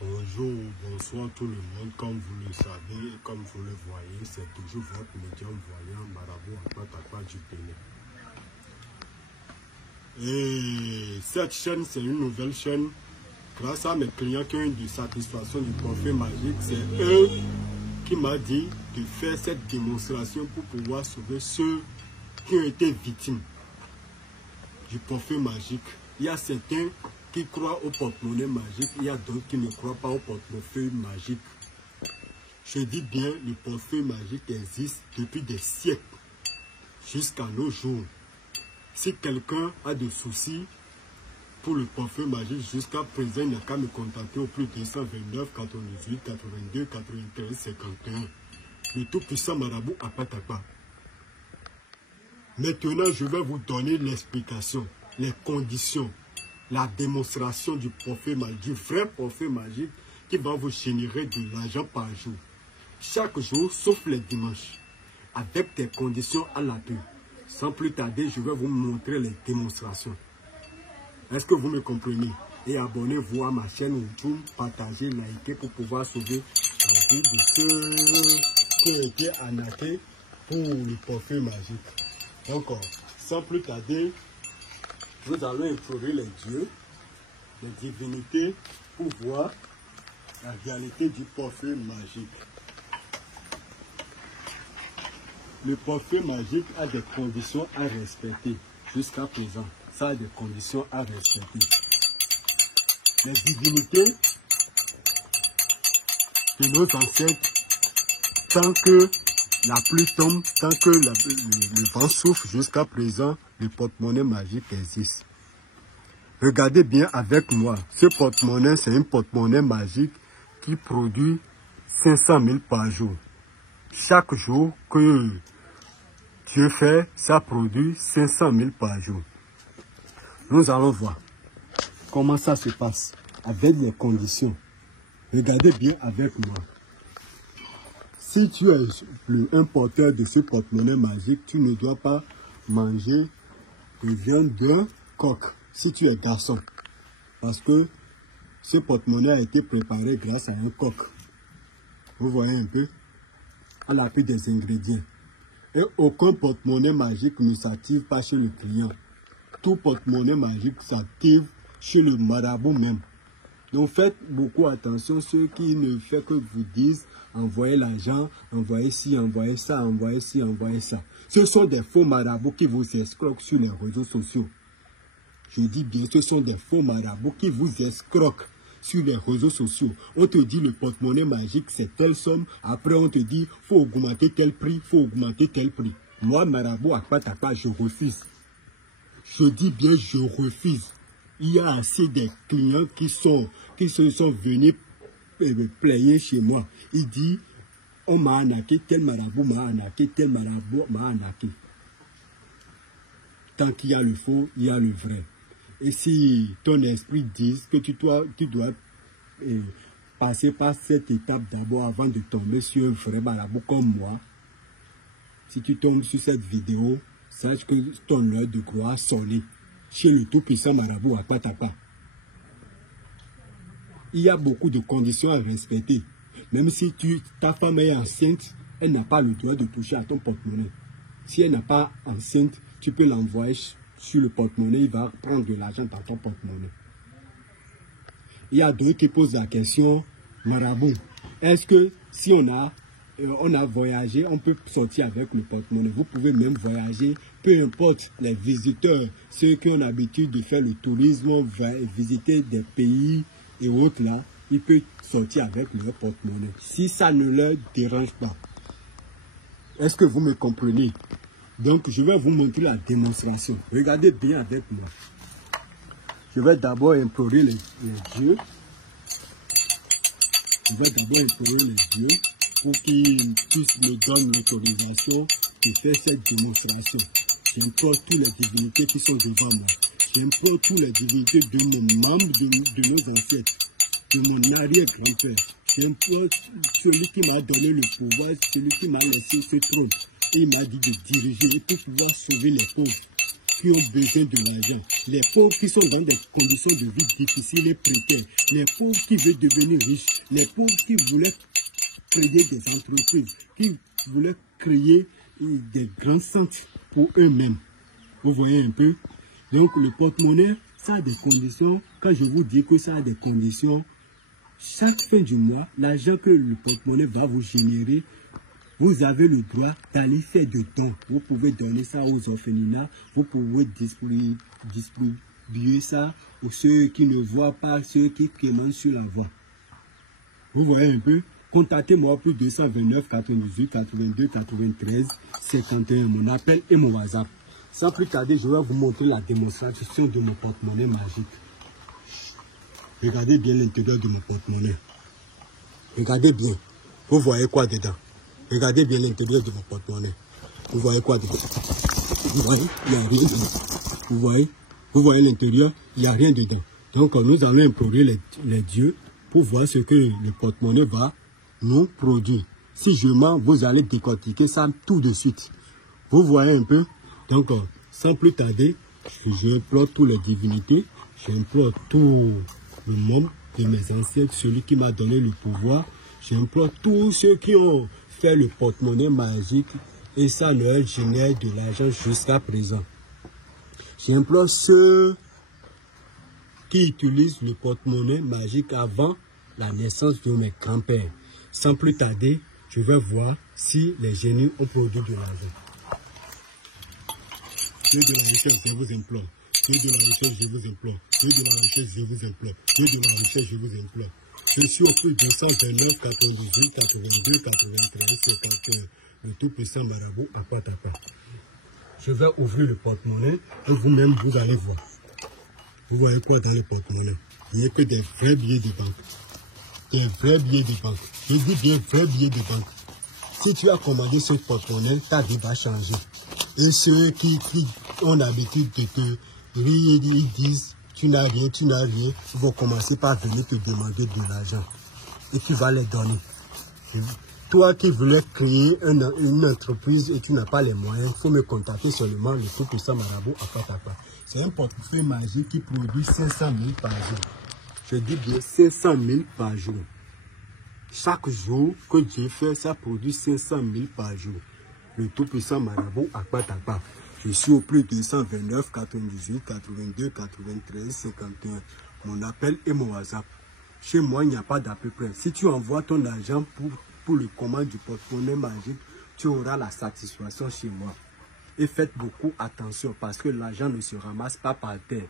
Bonjour, bonsoir tout le monde. Comme vous le savez et comme vous le voyez, c'est toujours votre médium voyant Marabout Akpatakpa du Bénin. Et cette chaîne, c'est une nouvelle chaîne. Grâce à mes clients qui ont une dissatisfaction du parfum magique, c'est eux qui m'ont dit de faire cette démonstration pour pouvoir sauver ceux qui ont été victimes du parfum magique. Il y a certains qui croient au porte-monnaie magique, il y a d'autres qui ne croient pas au portefeuille magique. Je dis bien, le portefeuille magique existe depuis des siècles jusqu'à nos jours. Si quelqu'un a des soucis pour le portefeuille magique, jusqu'à présent, il n'a qu'à me contacter au plus 229 98 82 93 51. Le tout-puissant Marabout Akpatakpa. Maintenant, je vais vous donner l'explication, les conditions, la démonstration du parfum magique, du vrai parfum magique qui va vous générer de l'argent par jour. Chaque jour, sauf les dimanches, avec des conditions à l'appui. Sans plus tarder, je vais vous montrer les démonstrations. Est-ce que vous me comprenez? Et abonnez-vous à ma chaîne YouTube, partagez, likez pour pouvoir sauver la vie de ceux qui ont été arnaqués pour le parfum magique. Donc, sans plus tarder, nous allons introduire les dieux, les divinités, pour voir la réalité du parfum magique. Le parfum magique a des conditions à respecter jusqu'à présent. Ça a des conditions à respecter. Les divinités de nos ancêtres, tant que la pluie tombe, tant que le vent souffle, jusqu'à présent, le porte-monnaie magique existe. Regardez bien avec moi. Ce porte-monnaie, c'est un porte-monnaie magique qui produit 500 000 par jour. Chaque jour que Dieu fait, ça produit 500 000 par jour. Nous allons voir comment ça se passe avec les conditions. Regardez bien avec moi. Si tu es un porteur de ce porte-monnaie magique, tu ne dois pas manger de viande d'un coq si tu es garçon. Parce que ce porte-monnaie a été préparé grâce à un coq. Vous voyez un peu? À l'appui des ingrédients. Et aucun porte-monnaie magique ne s'active pas chez le client. Tout porte-monnaie magique s'active chez le marabout même. Donc faites beaucoup attention, ceux qui ne font que vous disent envoyez l'argent, envoyez ci, envoyez ça, envoyez ci, envoyez ça. Ce sont des faux marabouts qui vous escroquent sur les réseaux sociaux. Je dis bien, ce sont des faux marabouts qui vous escroquent sur les réseaux sociaux. On te dit le porte-monnaie magique c'est telle somme, après on te dit faut augmenter tel prix, faut augmenter tel prix. Moi Marabout Akpatakpa, je refuse. Je dis bien je refuse. Il y a assez de clients qui se sont venus player chez moi. Il dit, on m'a arnaqué, tel marabout m'a arnaqué, tel marabout m'a arnaqué. Tant qu'il y a le faux, il y a le vrai. Et si ton esprit dit que tu dois passer par cette étape d'abord avant de tomber sur un vrai marabout comme moi, si tu tombes sur cette vidéo, sache que ton heure de gloire a sonné. Chez le tout-puissant Marabout Akpatakpa. Il y a beaucoup de conditions à respecter. Même si ta femme est enceinte, elle n'a pas le droit de toucher à ton porte-monnaie. Si elle n'a pas enceinte, tu peux l'envoyer sur le porte-monnaie, il va prendre de l'argent dans ton porte-monnaie. Il y a d'autres qui posent la question, Marabout, est-ce que si on a voyagé, on peut sortir avec le porte-monnaie? Vous pouvez même voyager, peu importe les visiteurs, ceux qui ont l'habitude de faire le tourisme, visiter des pays et autres là, ils peuvent sortir avec leur porte-monnaie. Si ça ne leur dérange pas. Est-ce que vous me comprenez? Donc je vais vous montrer la démonstration. Regardez bien avec moi. Je vais d'abord implorer les dieux. Je vais d'abord implorer les dieux pour qu'ils puissent me donner l'autorisation de faire cette démonstration. J'implore toutes les divinités qui sont devant moi. J'implore toutes les divinités de nos membres, de nos ancêtres, de mon arrière-grand-père. J'implore celui qui m'a donné le pouvoir, celui qui m'a laissé ce trône. Et il m'a dit de diriger et pour pouvoir sauver les pauvres. qui ont besoin de l'argent, les pauvres qui sont dans des conditions de vie difficiles et précaires, les pauvres qui veulent devenir riches, les pauvres qui voulaient créer des entreprises, qui voulaient créer des grands centres pour eux-mêmes. Vous voyez un peu? Donc le porte-monnaie, ça a des conditions. Quand je vous dis que ça a des conditions, chaque fin du mois, l'argent que le porte-monnaie va vous générer, vous avez le droit d'aller faire de dons. Vous pouvez donner ça aux orphelinats, vous pouvez distribuer ça aux ceux qui ne voient pas, ceux qui commandent sur la voie. Vous voyez un peu? Contactez-moi au plus 229 98 82 93 51, mon appel et mon WhatsApp. Sans plus tarder, je vais vous montrer la démonstration de mon porte-monnaie magique. Regardez bien l'intérieur de mon porte-monnaie. Regardez bien. Vous voyez quoi dedans? Regardez bien l'intérieur de mon porte-monnaie. Vous voyez quoi dedans? Vous voyez? Il n'y a rien dedans. Vous voyez? Vous voyez l'intérieur? Il n'y a rien dedans. Donc nous allons implorer les dieux pour voir ce que le porte-monnaie va nous produire. Si je mens, vous allez décortiquer ça tout de suite. Vous voyez un peu? Donc, sans plus tarder, j'implore toutes les divinités, j'implore tout le monde de mes ancêtres, celui qui m'a donné le pouvoir, j'implore tous ceux qui ont fait le porte-monnaie magique et ça leur génère de l'argent jusqu'à présent. J'implore ceux qui utilisent le porte-monnaie magique avant la naissance de mes grands-pères. Sans plus tarder, je vais voir si les génies ont produit de l'argent. Dieu de la richesse, je vous implore. Dieu de la richesse, je vous implore. Dieu de la richesse, je vous implore. Dieu de la richesse, je vous implore. Je suis au plus 229, 98, 82, 93, 51. Le tout-puissant marabout à pas. Je vais ouvrir le porte-monnaie et vous-même, vous allez voir. Vous voyez quoi dans le porte-monnaie? Il n'y a que des vrais billets de banque. Des vrais billets de banque. Je dis bien vrais billets de banque. Si tu as commandé ce porte-monnaie, ta vie va changer. Et ceux qui ont l'habitude de te rire, ils disent tu n'as rien, ils vont commencer par venir te demander de l'argent. Et tu vas les donner. Toi qui voulais créer une entreprise et tu n'as pas les moyens, il faut me contacter seulement le tout-puissant marabout à Patapa. C'est un portefeuille magique qui produit 500 000 par jour. Je dis bien 500 000 par jour. Chaque jour que Dieu fait, ça produit 500 000 par jour. Le tout-puissant marabout à Patapa. Je suis au plus 229 98 82 93 51. Mon appel et mon WhatsApp. Chez moi, il n'y a pas d'à peu près. Si tu envoies ton argent pour le commande du porte-monnaie magique, tu auras la satisfaction chez moi. Et faites beaucoup attention parce que l'argent ne se ramasse pas par terre.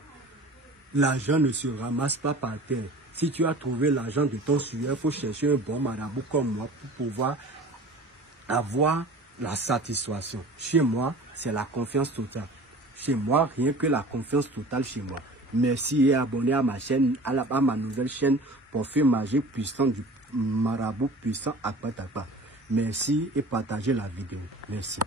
L'argent ne se ramasse pas par terre. Si tu as trouvé l'argent de ton sueur, il faut chercher un bon marabout comme moi pour pouvoir avoir la satisfaction. Chez moi, c'est la confiance totale. Chez moi, rien que la confiance totale chez moi. Merci et abonnez à ma chaîne, à ma nouvelle chaîne Portefeuille magique puissant du marabout puissant à Patapa. Merci et partagez la vidéo. Merci.